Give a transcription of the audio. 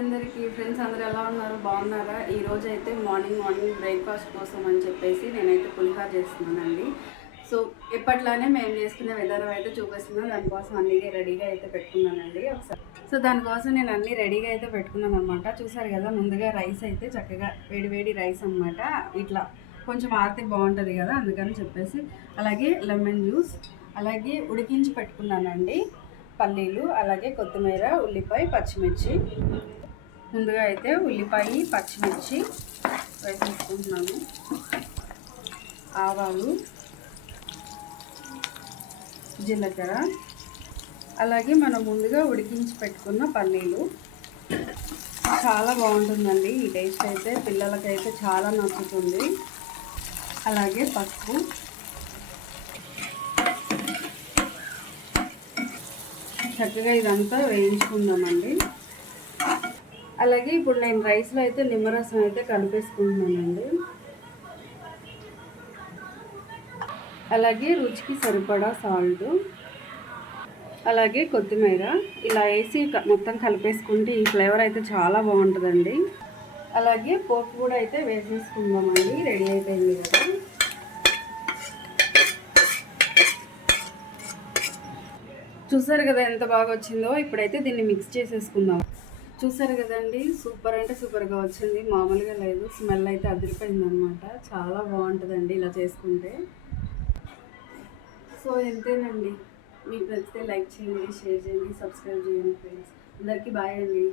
అందరికీ ఫ్రెండ్స్ అందరూ ఎలా ఉన్నారు, బాగున్నారా? ఈరోజు అయితే మార్నింగ్ బ్రేక్ఫాస్ట్ కోసం అని చెప్పేసి నేనైతే పులిహోర చేస్తున్నానండి. సో ఎప్పట్లానే మేము చేసుకునే విధానం అయితే చూపిస్తున్నాను. దానికోసం అన్నీ రెడీగా అయితే పెట్టుకున్నానండి ఒకసారి. సో దానికోసం నేను అన్నీ రెడీగా అయితే పెట్టుకున్నాను అనమాట. చూసారు కదా, ముందుగా రైస్ అయితే చక్కగా వేడి రైస్ అనమాట. ఇట్లా కొంచెం ఆరితే బాగుంటుంది కదా, అందుకని చెప్పేసి. అలాగే లెమన్ జ్యూస్, అలాగే ఉడికించి పెట్టుకున్నానండి పల్లీలు, అలాగే కొత్తిమీర, ఉల్లిపాయ, పచ్చిమిర్చి. ముందుగా అయితే ఉల్లిపాయ పచ్చిమిర్చి వేసేసుకుంటున్నాను. ఆవాలు, జీలకర్ర, అలాగే మనం ముందుగా ఉడికించి పెట్టుకున్న పల్లీలు. చాలా బాగుంటుందండి ఈ టేస్ట్ అయితే, పిల్లలకైతే చాలా నచ్చుతుంది. అలాగే పసుపు, చక్కగా ఇదంతా వేయించుకుందామండి. అలాగే ఇప్పుడు నేను రైస్లో అయితే నిమ్మరసం అయితే కలిపేసుకుంటున్నానండి. అలాగే రుచికి సరిపడా సాల్ట్, అలాగే కొత్తిమీర ఇలా వేసి మొత్తం కలిపేసుకుంటే ఈ ఫ్లేవర్ అయితే చాలా బాగుంటుందండి. అలాగే పోపు కూడా అయితే వేసేసుకుందామండి. రెడీ అయిపోయింది కదా. చూసారు కదా ఎంత బాగా వచ్చిందో. ఇప్పుడైతే దీన్ని మిక్స్ చేసేసుకుందాం. చూసారు కదండి, సూపర్ అంటే సూపర్గా వచ్చింది, మామూలుగా లేదు. స్మెల్ అయితే అదిరిపోయింది అనమాట. చాలా బాగుంటుందండి ఇలా చేసుకుంటే. సో ఎంతేనండి, మీకు నచ్చితే లైక్ చేయండి, షేర్ చేయండి, సబ్స్క్రైబ్ చేయండి ఫ్రెండ్స్. అందరికీ బాయ్ అండి.